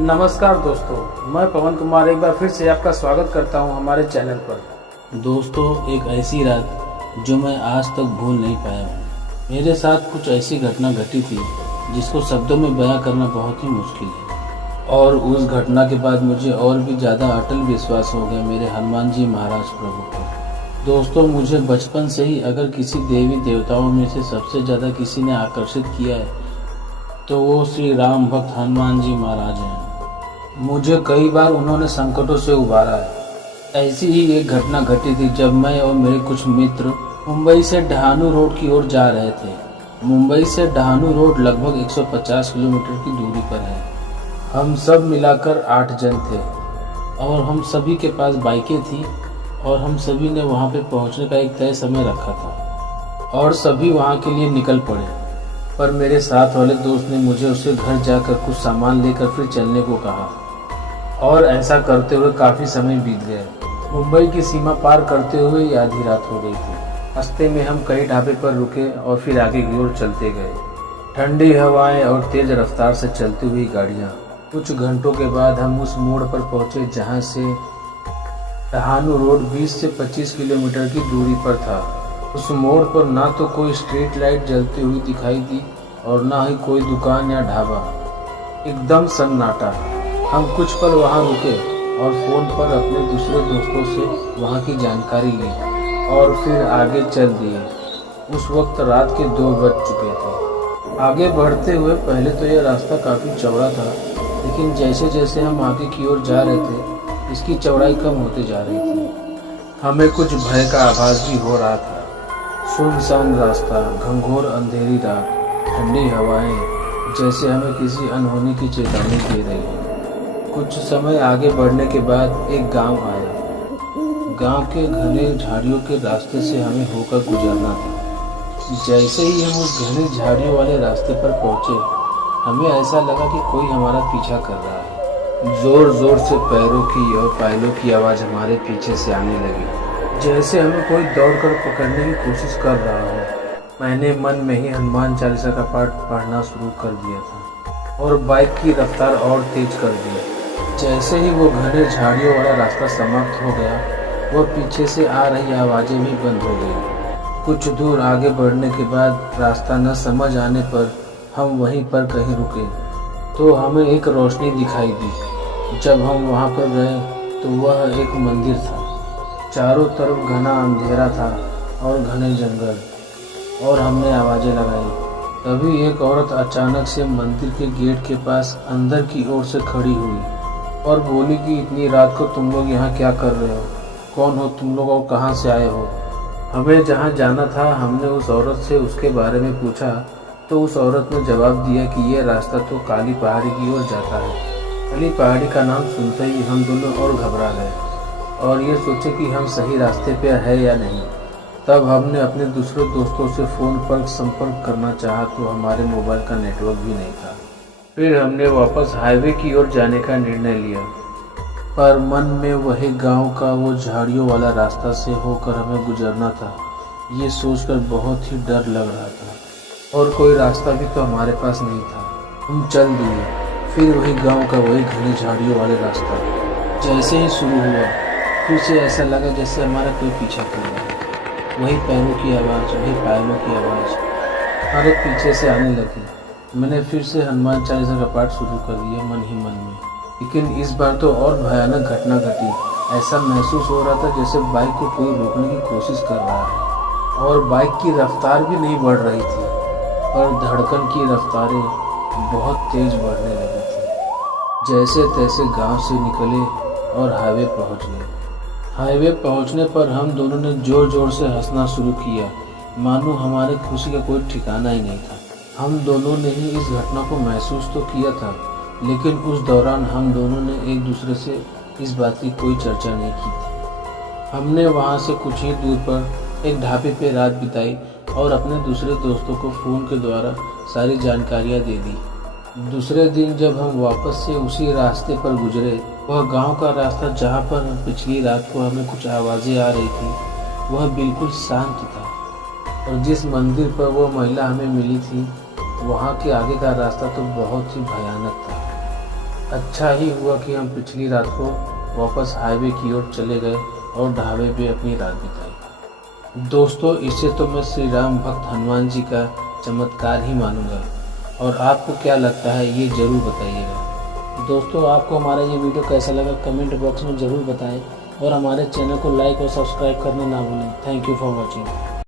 नमस्कार दोस्तों, मैं पवन कुमार एक बार फिर से आपका स्वागत करता हूं हमारे चैनल पर। दोस्तों, एक ऐसी रात जो मैं आज तक भूल नहीं पाया हूँ। मेरे साथ कुछ ऐसी घटना घटी थी जिसको शब्दों में बयां करना बहुत ही मुश्किल है। और उस घटना के बाद मुझे और भी ज़्यादा अटल विश्वास हो गया मेरे हनुमान जी महाराज प्रभु पर। दोस्तों, मुझे बचपन से ही अगर किसी देवी देवताओं में से सबसे ज़्यादा किसी ने आकर्षित किया है तो वो श्री राम भक्त हनुमान जी महाराज हैं। मुझे कई बार उन्होंने संकटों से उबारा है। ऐसी ही एक घटना घटी थी जब मैं और मेरे कुछ मित्र मुंबई से डहानू रोड की ओर जा रहे थे। मुंबई से डहानू रोड लगभग 150 किलोमीटर की दूरी पर है। हम सब मिलाकर 8 जन थे और हम सभी के पास बाइकें थी और हम सभी ने वहां पे पहुंचने का एक तय समय रखा था और सभी वहां के लिए निकल पड़े। पर मेरे साथ वाले दोस्त ने मुझे उसके घर जाकर कुछ सामान लेकर फिर चलने को कहा और ऐसा करते हुए काफ़ी समय बीत गया। मुंबई की सीमा पार करते हुए ही आधी रात हो गई थी। रास्ते में हम कई ढाबे पर रुके और फिर आगे की ओर चलते गए। ठंडी हवाएं और तेज रफ्तार से चलती हुई गाड़ियाँ। कुछ घंटों के बाद हम उस मोड़ पर पहुंचे जहां से डहानू रोड 20 से 25 किलोमीटर की दूरी पर था। उस मोड़ पर ना तो कोई स्ट्रीट लाइट जलती हुई दिखाई दी और ना ही कोई दुकान या ढाबा। एकदम सन्नाटा। हम कुछ पल वहां रुके और फोन पर अपने दूसरे दोस्तों से वहां की जानकारी ली और फिर आगे चल दिए। उस वक्त रात के 2 बज चुके थे। आगे बढ़ते हुए पहले तो यह रास्ता काफ़ी चौड़ा था, लेकिन जैसे जैसे हम आगे की ओर जा रहे थे इसकी चौड़ाई कम होती जा रही थी। हमें कुछ भय का आभास भी हो रहा था। सुनसान रास्ता, घंघोर अंधेरी रात, ठंडी हवाएं जैसे हमें किसी अनहोनी की चेतावनी दे रही है। कुछ समय आगे बढ़ने के बाद एक गांव आया। गांव के घने झाड़ियों के रास्ते से हमें होकर गुजरना था। जैसे ही हम उस घने झाड़ियों वाले रास्ते पर पहुंचे, हमें ऐसा लगा कि कोई हमारा पीछा कर रहा है। जोर जोर से पैरों की और पायलों की आवाज़ हमारे पीछे से आने लगी, जैसे हमें कोई दौड़कर पकड़ने की कोशिश कर रहा हो। मैंने मन में ही हनुमान चालीसा का पाठ पढ़ना शुरू कर दिया था और बाइक की रफ्तार और तेज कर दी। जैसे ही वो घने झाड़ियों वाला रास्ता समाप्त हो गया, वह पीछे से आ रही आवाज़ें भी बंद हो गई। कुछ दूर आगे बढ़ने के बाद रास्ता न समझ आने पर हम वहीं पर कहीं रुके तो हमें एक रोशनी दिखाई दी। जब हम वहाँ पर गए तो वह एक मंदिर था। चारों तरफ घना अंधेरा था और घने जंगल, और हमने आवाज़ें लगाई। तभी एक औरत अचानक से मंदिर के गेट के पास अंदर की ओर से खड़ी हुई और बोली कि इतनी रात को तुम लोग यहाँ क्या कर रहे हो? कौन हो तुम लोग और कहाँ से आए हो? हमें जहाँ जाना था हमने उस औरत से उसके बारे में पूछा तो उस औरत ने जवाब दिया कि यह रास्ता तो काली पहाड़ी की ओर जाता है। काली पहाड़ी का नाम सुनते ही हम दोनों और घबरा गए और ये सोचे कि हम सही रास्ते पे है या नहीं। तब हमने अपने दूसरे दोस्तों से फ़ोन पर संपर्क करना चाहा तो हमारे मोबाइल का नेटवर्क भी नहीं था। फिर हमने वापस हाईवे की ओर जाने का निर्णय लिया, पर मन में वही गांव का वो झाड़ियों वाला रास्ता से होकर हमें गुजरना था, ये सोचकर बहुत ही डर लग रहा था और कोई रास्ता भी तो हमारे पास नहीं था। हम चल दिए। फिर वही गाँव का वही घनी झाड़ियों वाले रास्ता जैसे ही शुरू हुआ, फिर से ऐसा लगा जैसे हमारा कोई पीछा कर रहा है। वही पैरों की आवाज़, वही पायलों की आवाज़ हमारे पीछे से आने लगी। मैंने फिर से हनुमान चालीसा का पाठ शुरू कर दिया मन ही मन में। लेकिन इस बार तो और भयानक घटना घटी। ऐसा महसूस हो रहा था जैसे बाइक को कोई रोकने की कोशिश कर रहा है और बाइक की रफ्तार भी नहीं बढ़ रही थी, पर धड़कन की रफ्तारें बहुत तेज बढ़ने लगी थी। जैसे तैसे गांव से निकले और हाईवे पहुंच गए। हाईवे पहुंचने पर हम दोनों ने जोर जोर से हंसना शुरू किया, मानो हमारे खुशी का कोई ठिकाना ही नहीं था। हम दोनों ने ही इस घटना को महसूस तो किया था, लेकिन उस दौरान हम दोनों ने एक दूसरे से इस बात की कोई चर्चा नहीं की थी। हमने वहां से कुछ ही दूर पर एक ढाबे पे रात बिताई और अपने दूसरे दोस्तों को फ़ोन के द्वारा सारी जानकारियाँ दे दी। दूसरे दिन जब हम वापस से उसी रास्ते पर गुजरे, वह गांव का रास्ता जहां पर पिछली रात को हमें कुछ आवाज़ें आ रही थी, वह बिल्कुल शांत था। और जिस मंदिर पर वह महिला हमें मिली थी, वहां के आगे का रास्ता तो बहुत ही भयानक था। अच्छा ही हुआ कि हम पिछली रात को वापस हाईवे की ओर चले गए और ढाबे पे अपनी रात बिताई। दोस्तों, इसे तो मैं श्री राम भक्त हनुमान जी का चमत्कार ही मानूंगा। और आपको क्या लगता है, ये ज़रूर बताइएगा। दोस्तों, आपको हमारा ये वीडियो कैसा लगा कमेंट बॉक्स में ज़रूर बताएं और हमारे चैनल को लाइक और सब्सक्राइब करना ना भूलें। Thank you for watching.